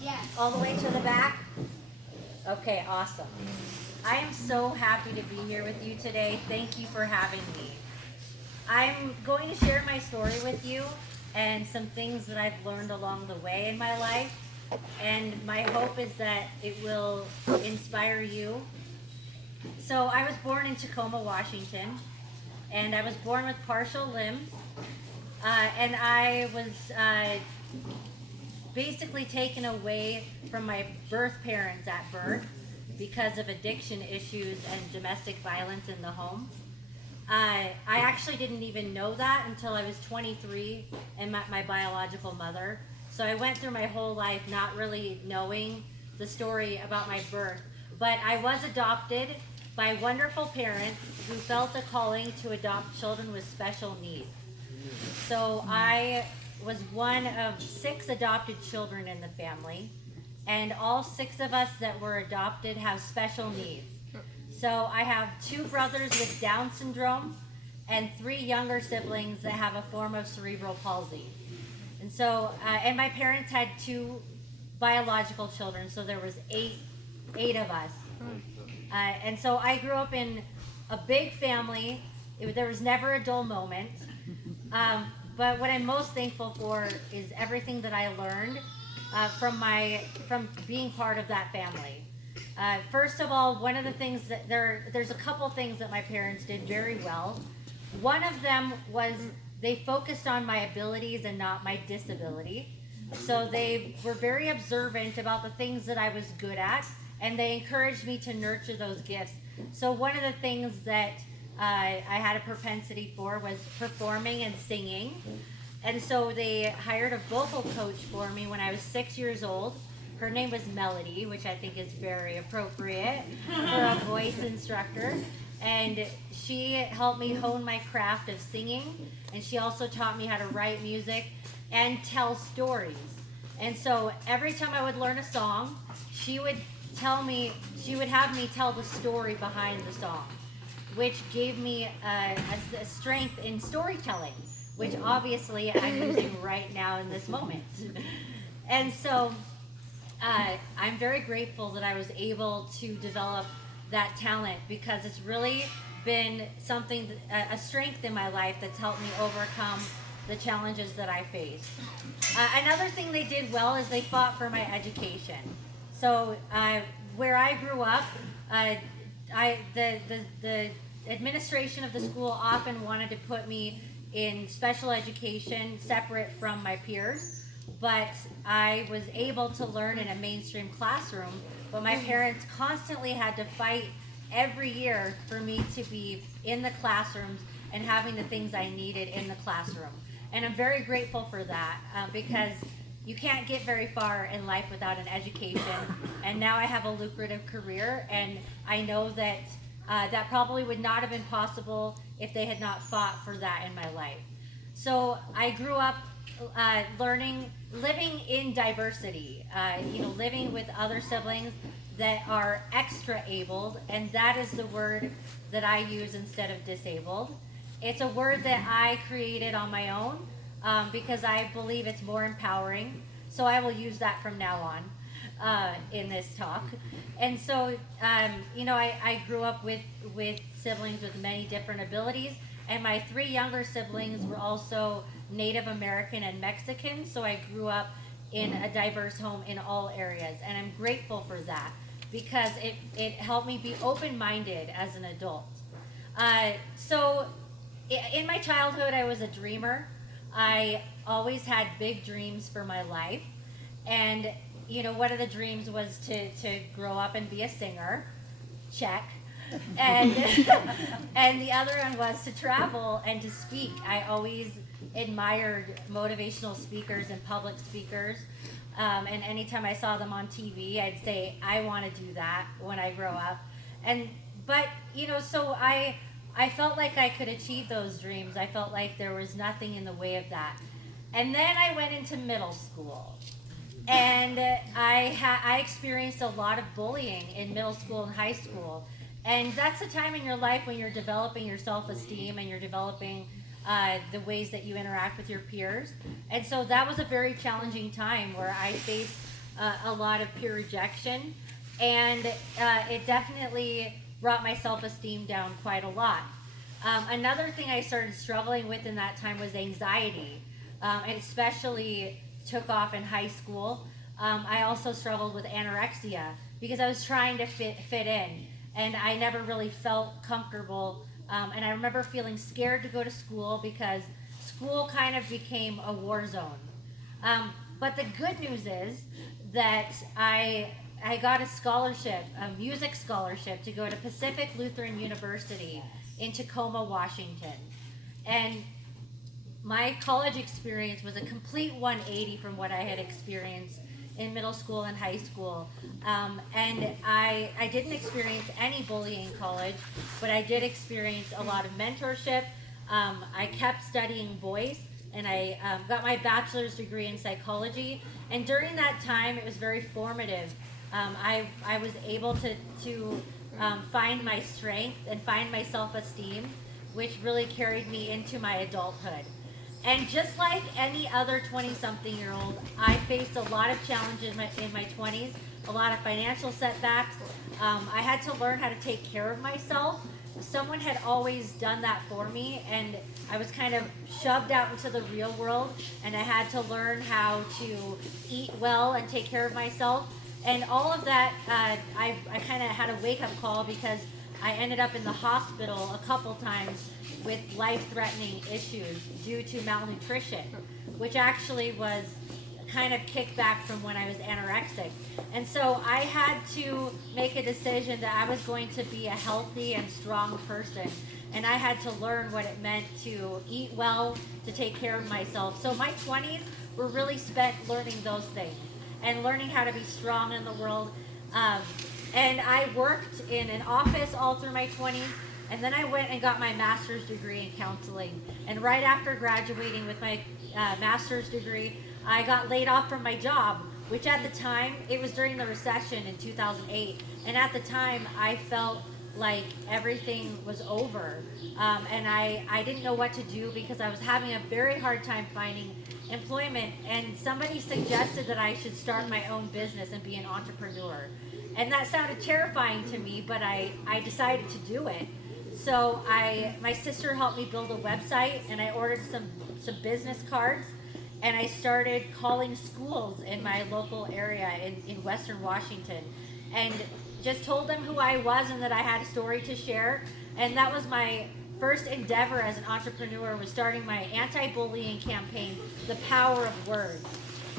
Yes. All the way to the back? Okay, awesome. I am so happy to be here with you today. Thank you for having me. I'm going to share my story with you and some things that I've learned along the way in my life. And my hope is that it will inspire you. So I was born in Tacoma, Washington, and I was born with partial limbs. And I was basically taken away from my birth parents at birth because of addiction issues and domestic violence in the home. I actually didn't even know that until I was 23 and met my biological mother. So I went through my whole life not really knowing the story about my birth. But I was adopted by wonderful parents who felt a calling to adopt children with special needs. So I was one of 6 adopted children in the family, and all 6 of us that were adopted have special needs. So I have 2 brothers with Down syndrome and 3 younger siblings that have a form of cerebral palsy. And so, and my parents had 2 biological children, so there was eight of us. And so I grew up in a big family. There was never a dull moment. But what I'm most thankful for is everything that I learned from being part of that family. First of all, one of the things that there's a couple things that my parents did very well. One of them was they focused on my abilities and not my disability. So they were very observant about the things that I was good at, and they encouraged me to nurture those gifts. So one of the things that I had a propensity for was performing and singing. And so they hired a vocal coach for me when I was 6 years old. Her name was Melody, which I think is very appropriate for a voice instructor. And she helped me hone my craft of singing. And she also taught me how to write music and tell stories. And so every time I would learn a song, she would have me tell the story behind the song, which gave me a strength in storytelling, which obviously I'm using right now in this moment. And so I'm very grateful that I was able to develop that talent, because it's really been a strength in my life that's helped me overcome the challenges that I faced. Another thing they did well is they fought for my education. So where I grew up, the administration of the school often wanted to put me in special education separate from my peers, but I was able to learn in a mainstream classroom. But my parents constantly had to fight every year for me to be in the classrooms and having the things I needed in the classroom. And I'm very grateful for that, because you can't get very far in life without an education. And now I have a lucrative career, and I know that that probably would not have been possible if they had not fought for that in my life. So I grew up living in diversity, living with other siblings that are extra abled, and that is the word that I use instead of disabled. It's a word that I created on my own, because I believe it's more empowering. So I will use that from now on in this talk. And so, I grew up with siblings with many different abilities, and my 3 younger siblings were also Native American and Mexican. So I grew up in a diverse home in all areas, and I'm grateful for that, because it helped me be open-minded as an adult. So in my childhood, I was a dreamer. I always had big dreams for my life. And, one of the dreams was to grow up and be a singer. Check. And, and the other one was to travel and to speak. I always admired motivational speakers and public speakers. And anytime I saw them on TV, I'd say, I want to do that when I grow up. But so I felt like I could achieve those dreams. I felt like there was nothing in the way of that. And then I went into middle school. And I experienced a lot of bullying in middle school and high school. And that's the time in your life when you're developing your self-esteem and you're developing the ways that you interact with your peers. And so that was a very challenging time where I faced a lot of peer rejection, and it definitely brought my self-esteem down quite a lot. Another thing I started struggling with in that time was anxiety, and especially took off in high school. I also struggled with anorexia because I was trying to fit in, and I never really felt comfortable. And I remember feeling scared to go to school because school kind of became a war zone. But the good news is that I got a scholarship, a music scholarship, to go to Pacific Lutheran University in Tacoma, Washington. And my college experience was a complete 180 from what I had experienced in middle school and high school. And I didn't experience any bullying in college, but I did experience a lot of mentorship. I kept studying voice, and I got my bachelor's degree in psychology. And during that time, it was very formative. I was able to find my strength and find my self-esteem, which really carried me into my adulthood. And just like any other 20-something-year-old, I faced a lot of challenges in my 20s, a lot of financial setbacks. I had to learn how to take care of myself. Someone had always done that for me, and I was kind of shoved out into the real world, and I had to learn how to eat well and take care of myself. And all of that, I kind of had a wake-up call because I ended up in the hospital a couple times with life-threatening issues due to malnutrition, which actually was kind of kickback from when I was anorexic. And so I had to make a decision that I was going to be a healthy and strong person. And I had to learn what it meant to eat well, to take care of myself. So my 20s were really spent learning those things and learning how to be strong in the world. And I worked in an office all through my 20s. And then I went and got my master's degree in counseling. And right after graduating with my master's degree, I got laid off from my job, which at the time, it was during the recession in 2008. And at the time, I felt like everything was over. And I didn't know what to do because I was having a very hard time finding employment. And somebody suggested that I should start my own business and be an entrepreneur. And that sounded terrifying to me, but I decided to do it. So my sister helped me build a website, and I ordered some business cards, and I started calling schools in my local area in Western Washington, and just told them who I was and that I had a story to share. And that was my first endeavor as an entrepreneur, was starting my anti-bullying campaign, The Power of Words.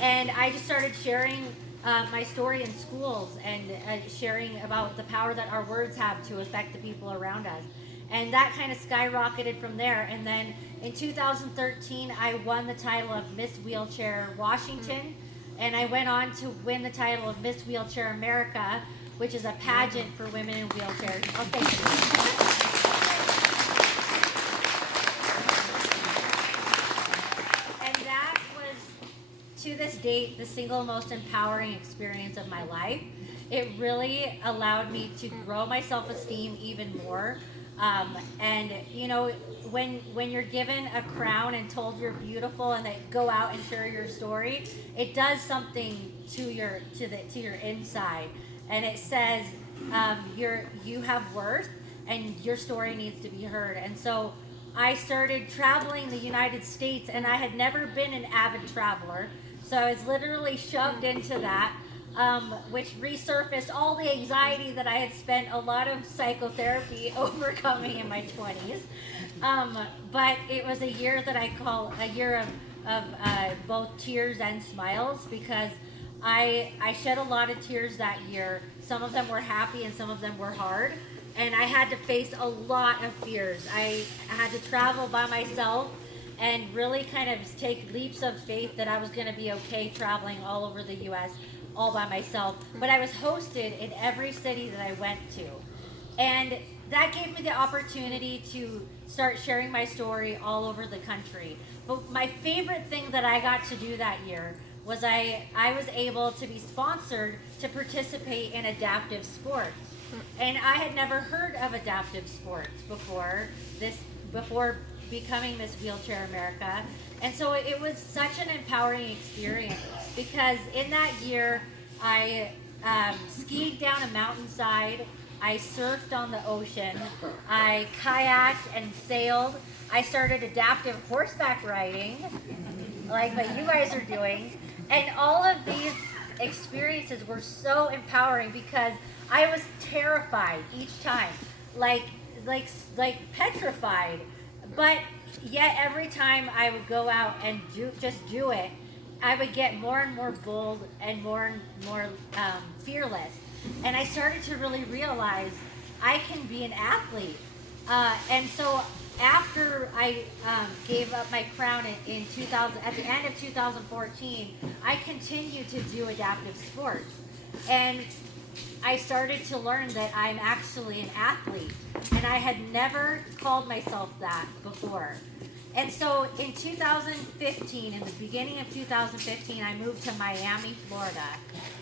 And I just started sharing my story in schools and sharing about the power that our words have to affect the people around us. And that kind of skyrocketed from there. And then in 2013, I won the title of Miss Wheelchair Washington. And I went on to win the title of Miss Wheelchair America, which is a pageant for women in wheelchairs. Oh, thank you. And that was, to this date, the single most empowering experience of my life. It really allowed me to grow my self-esteem even more. And you know, when you're given a crown and told you're beautiful and they go out and share your story, it does something to your inside, and it says you have worth and your story needs to be heard. And so I started traveling the United States, and I had never been an avid traveler, so I was literally shoved into that. Which resurfaced all the anxiety that I had spent a lot of psychotherapy overcoming in my 20s. But it was a year that I call a year of both tears and smiles, because I shed a lot of tears that year. Some of them were happy and some of them were hard. And I had to face a lot of fears. I had to travel by myself and really kind of take leaps of faith that I was going to be okay traveling all over the U.S. all by myself. But I was hosted in every city that I went to. And that gave me the opportunity to start sharing my story all over the country. But my favorite thing that I got to do that year was I was able to be sponsored to participate in adaptive sports. And I had never heard of adaptive sports before becoming Miss Wheelchair America. And so it was such an empowering experience. because in that year I skied down a mountainside, I surfed on the ocean, I kayaked and sailed, I started adaptive horseback riding, like what you guys are doing, and all of these experiences were so empowering because I was terrified each time, like petrified, but yet every time I would go out and do it, I would get more and more bold and more fearless. And I started to really realize I can be an athlete. And so after I gave up my crown in 2000, at the end of 2014, I continued to do adaptive sports. And I started to learn that I'm actually an athlete. And I had never called myself that before. And so in 2015, in the beginning of 2015, I moved to Miami, Florida.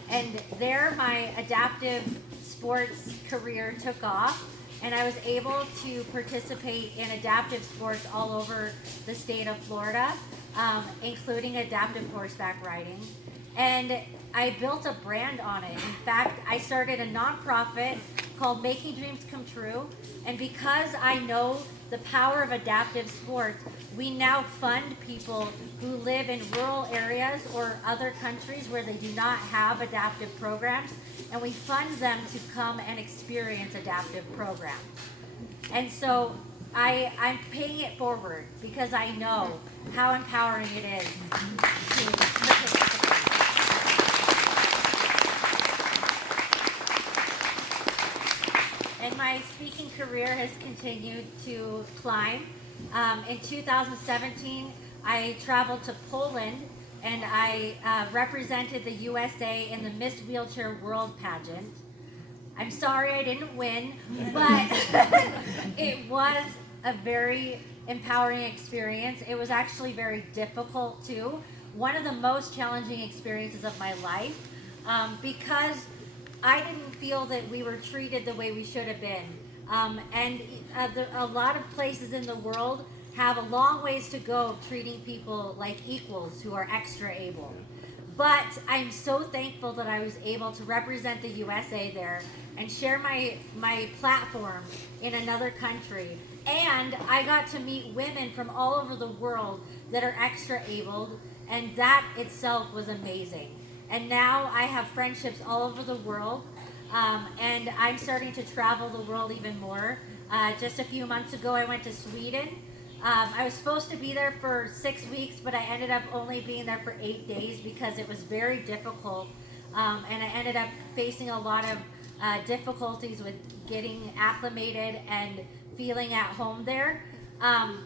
And there my adaptive sports career took off. And I was able to participate in adaptive sports all over the state of Florida, including adaptive horseback riding. And I built a brand on it. In fact, I started a nonprofit called Making Dreams Come True. And because I know the power of adaptive sports, we now fund people who live in rural areas or other countries where they do not have adaptive programs, and we fund them to come and experience adaptive programs. And so I'm paying it forward because I know how empowering it is to participate. And my speaking career has continued to climb. In 2017, I traveled to Poland and I represented the USA in the Miss Wheelchair World pageant. I'm sorry I didn't win, but it was a very empowering experience. It was actually very difficult too. One of the most challenging experiences of my life, because I didn't feel that we were treated the way we should have been. A lot of places in the world have a long ways to go of treating people like equals who are extra able. But I'm so thankful that I was able to represent the USA there and share my platform in another country. And I got to meet women from all over the world that are extra abled, and that itself was amazing. And now I have friendships all over the world, and I'm starting to travel the world even more. Just a few months ago, I went to Sweden. I was supposed to be there for 6 weeks, but I ended up only being there for 8 days because it was very difficult, and I ended up facing a lot of difficulties with getting acclimated and feeling at home there. And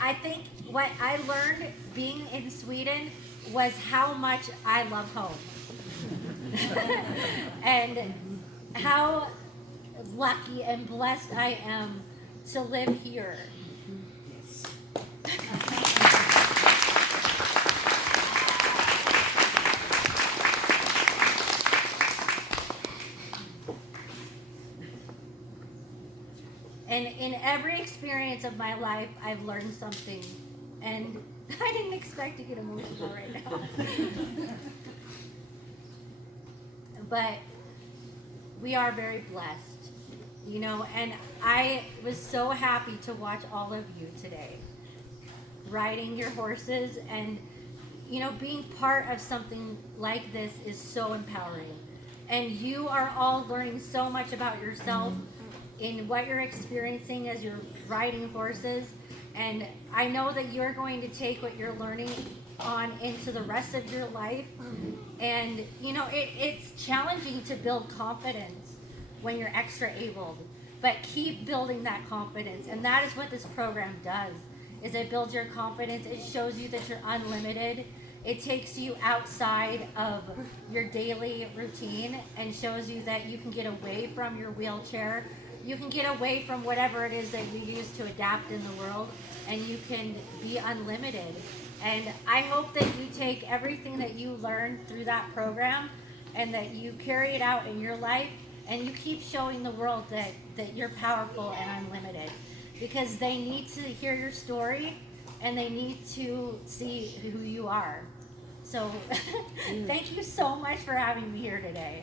I think what I learned being in Sweden was how much I love home. And how lucky and blessed I am to live here. And in every experience of my life, I've learned something. And I didn't expect to get emotional right now. But we are very blessed, you know, and I was so happy to watch all of you today riding your horses, and you know, being part of something like this is so empowering. And you are all learning so much about yourself in what you're experiencing as you're riding horses. And I know that you're going to take what you're learning on into the rest of your life. And you know, it's challenging to build confidence when you're extra abled, but keep building that confidence. And that is what this program does, is it builds your confidence. It shows you that you're unlimited. It takes you outside of your daily routine and shows you that you can get away from your wheelchair. You can get away from whatever it is that you use to adapt in the world, and you can be unlimited. And I hope that you take everything that you learned through that program and that you carry it out in your life, and you keep showing the world that you're powerful and unlimited, because they need to hear your story and they need to see who you are. So thank you so much for having me here today.